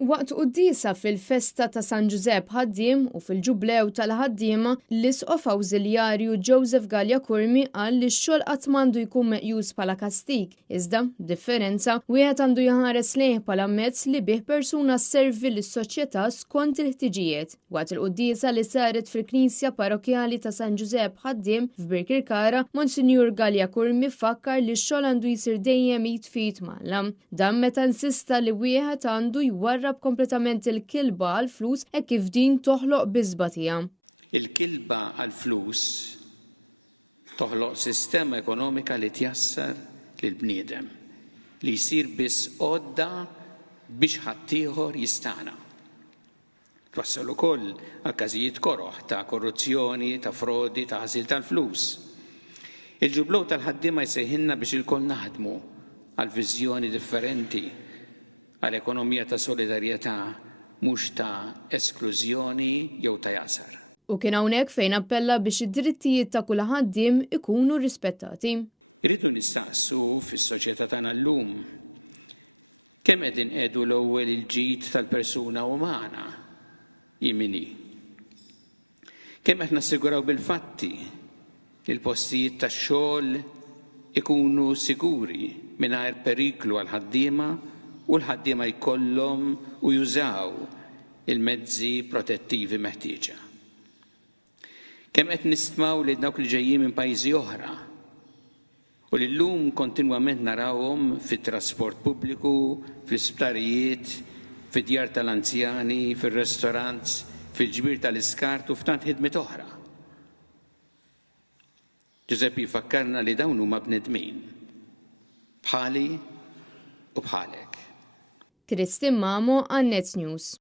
Waqt qudiesa fil-festa ta' San Giuseppe Ħaddiem u fil-ġublew tal-ħaddiema, l-isqof awżiljarju Joseph Gallia Kurmi qal li x-xogħol qatt m'għandu jkun meqjus bħala kastig, iżda differenza wieħed għandu jaħares lejh bħala mezz li bih persuna sservi lis-soċjetà skont il-ħtiġijiet. Waqt il-qudiesa li saret fil-Knisja Parrokjali ta' San Giuseppe Ħaddiem f'Birkirkara, Monsinjur Gallia Kurmi fakkar li x-xogħol għandu jsir dejjem jitfit magħha. Dan meta insista li wieħed għandu jwarrab kompletament il-kilba għal-flus e kif din toħloq biżbatija. Il-kilba għal-flus toħloq sistema ekonomika li tjassar lill-bniedem li jsir biss għodda biex ħaddieħor jistana. Twassal ukoll għal każijiet koroħ ta' korruzzjoni, ta' frodi, ta' ħażil tal-flus. Il-ġublew tal-ħaddiema jsejħilna biex ilkoll naħdmu għal viżjoni differenti għal-ekonomija ta' solidarjetà mhux ta' esklużjoni jew ta' jasar. U kien hawnhekk fejn appella biex id-drittijiet ta' kull ħaddiem ikunu rispettati. Irridu nistaqsu fis-soċjetà tagħna llum kemm qed inqedu l-ewwel il-ġid tal-persuna umana jimini. Kemm qed nassiguraw bil-fatti li l-postijiet tax-xogħol ikunu siguri mingħajr periklu għal ħaddiema u l-ħaddiema jkollhom u jużaw il-mezzi protettivi meħtieġa. Kemm qed nistmaw li dawk li ġejjin minn pajjiżi oħra u li llum kontinwament narawhom fit-trasport pubbliku, fl-isptarijiet, fid-djar tal-anzjani, fir-restorants, fil-ġbir tal-iskart u f'tant ħidmiet oħra. Giuseppe jfakkarna li dawn huma bnedmin bħali u bħalek. Kristin Mamo, għan Net News.